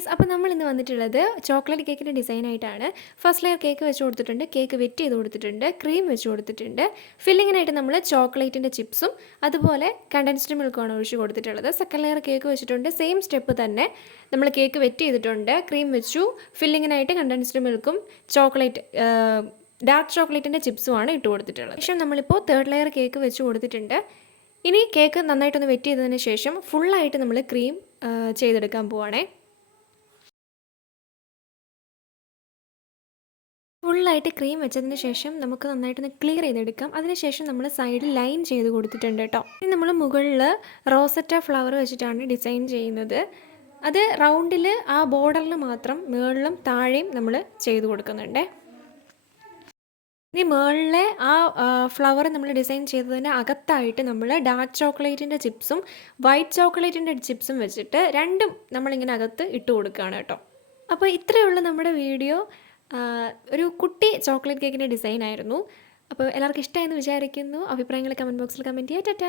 Guys, അപ്പോൾ നമ്മൾ ഇന്ന് വന്നിട്ടുള്ളത് ചോക്ലേറ്റ് കേക്കിൻ്റെ ഡിസൈനായിട്ടാണ്. ഫസ്റ്റ് ലെയർ കേക്ക് വെച്ച് കൊടുത്തിട്ടുണ്ട്, കേക്ക് വെറ്റ് ചെയ്ത് കൊടുത്തിട്ടുണ്ട്, ക്രീം വെച്ച് കൊടുത്തിട്ടുണ്ട്. ഫില്ലിങ്ങിനായിട്ട് നമ്മൾ ചോക്ലേറ്റിൻ്റെ ചിപ്സും അതുപോലെ കണ്ടൻസ്ഡ് മിൽക്കുമാണ് ഒഴിച്ച് കൊടുത്തിട്ടുള്ളത്. സെക്കൻഡ് ലെയർ കേക്ക് വെച്ചിട്ടുണ്ട്, സെയിം സ്റ്റെപ്പ് തന്നെ നമ്മൾ കേക്ക് വെറ്റ് ചെയ്തിട്ടുണ്ട്, ക്രീം വെച്ചു, ഫില്ലിങ്ങിനായിട്ട് കണ്ടൻസ്ഡ് മിൽക്കും ചോക്ലേറ്റ് ഡാർക്ക് ചോക്ലേറ്റിൻ്റെ ചിപ്സുമാണ് ഇട്ട് കൊടുത്തിട്ടുള്ളത്. ശേഷം നമ്മളിപ്പോൾ തേർഡ് ലെയർ കേക്ക് വെച്ച് കൊടുത്തിട്ടുണ്ട്. ഇനി കേക്ക് നന്നായിട്ടൊന്ന് വെറ്റ് ചെയ്തതിന് ശേഷം ഫുള്ളായിട്ട് നമ്മൾ ക്രീം ചെയ്തെടുക്കാൻ പോവുകയാണേ. ഫുള്ളായിട്ട് ക്രീം വെച്ചതിന് ശേഷം നമുക്ക് നന്നായിട്ടൊന്ന് ക്ലിയർ ചെയ്തെടുക്കാം. അതിനുശേഷം നമ്മൾ സൈഡിൽ ലൈൻ ചെയ്ത് കൊടുത്തിട്ടുണ്ട് കേട്ടോ. ഇനി നമ്മൾ മുകളിൽ റോസറ്റ ഫ്ലവർ വെച്ചിട്ടാണ് ഡിസൈൻ ചെയ്യുന്നത്. അത് റൗണ്ടിൽ ആ ബോർഡറിൽ മാത്രം മുകളിലും താഴെയും നമ്മൾ ചെയ്ത് കൊടുക്കുന്നുണ്ട്. ഇനി മുകളിലെ ആ ഫ്ലവർ നമ്മൾ ഡിസൈൻ ചെയ്തതിന് അകത്തായിട്ട് നമ്മൾ ഡാർക്ക് ചോക്ലേറ്റിൻ്റെ ചിപ്സും വൈറ്റ് ചോക്ലേറ്റിൻ്റെ ചിപ്സും വെച്ചിട്ട് രണ്ടും നമ്മളിങ്ങനെ അകത്ത് ഇട്ട് കൊടുക്കുകയാണ് കേട്ടോ. അപ്പോൾ ഇത്രയേ ഉള്ളൂ നമ്മുടെ വീഡിയോ. ഒരു കുട്ടി ചോക്ലേറ്റ് കേക്കിൻ്റെ ഡിസൈൻ ആയിരുന്നു. അപ്പോൾ എല്ലാവർക്കും ഇഷ്ടമായെന്ന് വിചാരിക്കുന്നു. അഭിപ്രായങ്ങൾ കമൻറ്റ് ബോക്സിൽ കമൻറ്റ് ചെയ്യുക. ടാറ്റാ.